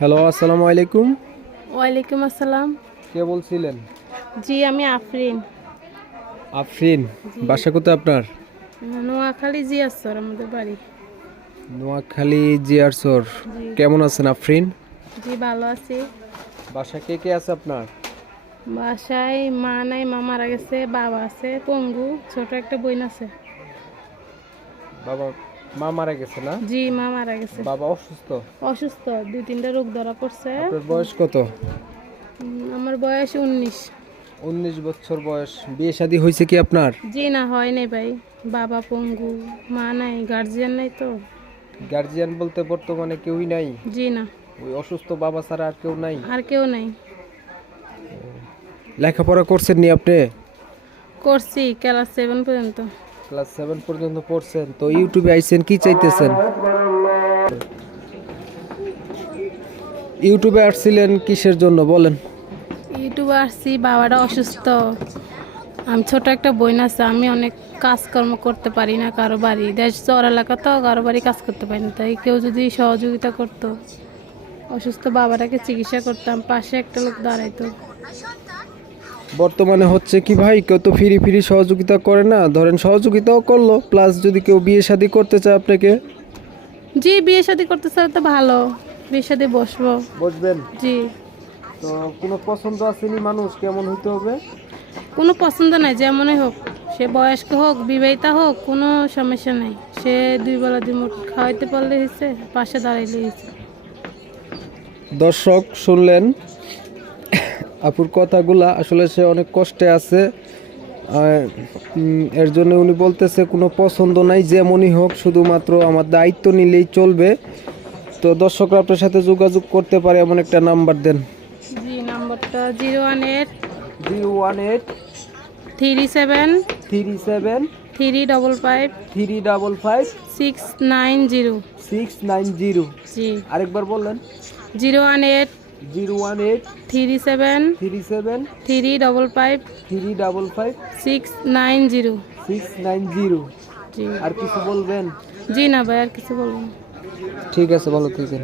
Hello, আসসালামু আলাইকুম। ওয়ালাইকুম আসসালাম। কে বলছিলেন? জি আমি আফরিন। আফরিন। জি বাসা কোথায় আপনার? নোয়াখালী জিয়াসর আমাদের বাড়ি। নোয়াখালী জিয়ারসর। জি কেমন আছেন আফরিন? জি ভালো আছি। বাসা কে কে আছে আপনার? বাসায় মা নাই, মা মারা গেছে, বাবা আছে পঙ্গু, ছোট একটা বোন আছে। বাবা মা মারা গেছে না? জি মা মারা গেছে, বাবা অসুস্থ? অসুস্থ, 2-3টা রোগ ধরা পড়ছে। আপনার বয়স কত? আমার বয়স 19। 19 বছর বয়স। বিয়ে শাদী হয়েছে কি আপনার? জি না, হয় নাই ভাই। বাবা পঙ্গু, মা নাই, গার্জিয়ান নাই তো। গার্জিয়ান বলতে বর্তমানে কেউই নাই? জি না, ওই অসুস্থ বাবা ছাড়া আর কেউ নাই? আর কেউ নাই। লেখাপড়া করছেন নি আপনি? করছি ক্লাস 7 পর্যন্ত। ক্লাস 7 পর্যন্ত পড়ছেন, তো ইউটিউবে আইছেন কি চাইতেছেন? ইউটিউবে আসছিলেন কিসের জন্য বলেন? ইউটিউবে আসছি, বাবাটা অসুস্থ, আমি ছোট একটা বোন আছে, আমি অনেক কাজকর্ম করতে পারি না, কারো বাড়ি দেশ চর এলাকা তো, কারো বাড়ি কাজ করতে পারি না, তাই কেউ যদি সহযোগিতা করতো, অসুস্থ বাবাটাকে চিকিৎসা করতাম, পাশে একটা লোক দাঁড়াইতো। বর্তমানে হচ্ছে কি ভাই, কেউ তো ফ্রি ফ্রি সহযোগিতা করে না। ধরেন সহযোগিতাও করলো, প্লাস যদি কেউ বিয়ে শাদী করতে চায় আপনাকে। জি বিয়ে শাদী করতে চাই তো ভালো, বিয়ে শাদী বসবো। বুঝবেন? জি তো কোনো পছন্দ আসেনি, মানুষ কেমন হইতে হবে? কোনো পছন্দ নাই, যেমনই হোক, সে বয়স্ক হোক বিবাহিতা হোক, কোনো সমস্যা নাই, সে 2 বেলা 2 মুঠ খাওয়াইতে পারলে হয়েছে, পাশে দাঁড়াইলে হয়েছে। দর্শক শুনলেন আপুর কথাগুলা, আসলে সে অনেক কষ্টে আছে। এর জন্য উনি বলতেছে কোনো পছন্দ নাই, যেমনই হোক, শুধুমাত্র আমার দায়িত্ব নিলেই চলবে। তো দর্শকরা আপনার সাথে যোগাযোগ করতে পারে এমন একটা নাম্বার দেন। জি নাম্বারটা 018 018 37 37 355 355 690। 690। জি আরেকবার বললেন। 018 018 37 37 355 355 690। 690। জি আর কিছু বলবেন? জি না ভাই, আর কিছু বলবো না। ঠিক আছে, ভালো থাকেন।